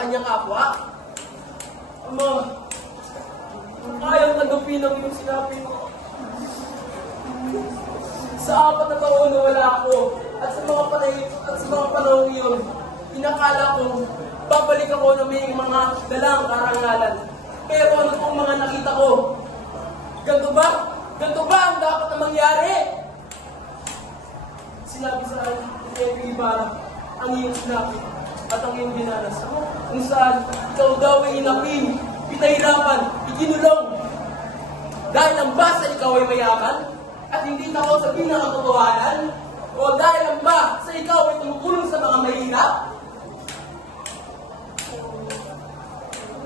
kanyang kapwa. Ama, kayang tanggapin ang iyong sinabi mo. Sa 4 na taon na wala ako, at sa mga panahon iyon, inakala ko, babalik ako na may mga dalang karangalan. Pero ano pong mga nakita ko? Ganto ba? Ganto ba ang dapat na mangyari? Sinabi sa akin, Pedro Ibarra, ang iyong sinabi at ang iyong dinanas. Kung saan, ikaw daw ay inapin, pinahirapan, ikinulong. Dahil ang basa ikaw ay mayaman, at hindi na ako sabihin ng katotohanan, o dahil ang ba sa ikaw ay tumutulong sa mga mahirap,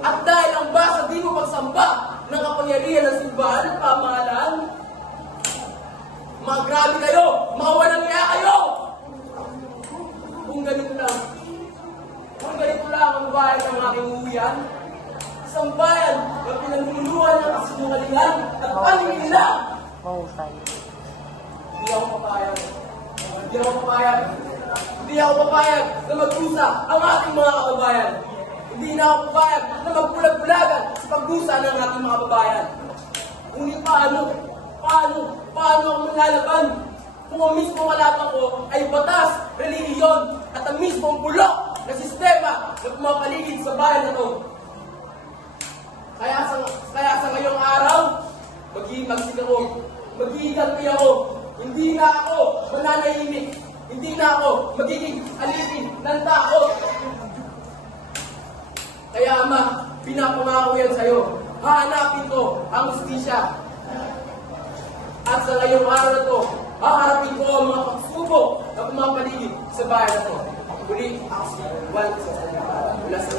at dahil ang ba sa di mo pagsamba ng kapangyarihan ng simbahan at pamahalaan, mga grabe kayo, mga walang iya kayo! Kung ganito lang ang bayan ng aking uwian, isang bayan na pinanunuluhan ng kasinungalingan at paninila. Hindi ako papayag. Hindi ako papayag na magdusa ang ating mga kababayan. Hindi na ako papayag na magbulag-bulagan sa pagdusa ng ating mga kababayan. Ngunit paano ako manlalaban kung ang mismong kalaban ko ay batas, relihiyon, at ang mismong bulok na sistema na pumapaligid sa bayan na ito. Kaya sa ngayong araw, maghihimagsik ako, maghihiganti ako, hindi na ako mananahimik, hindi na ako magiging alipin ng takot. Kaya Ama, pinapangako yan sa'yo, hahanapin ko ang justisya. At sa ngayong araw na ito, haharapin ko ang mga pagsubok na pumapaligid sa bayan na ito. Muli, ako si Juan sa mula sa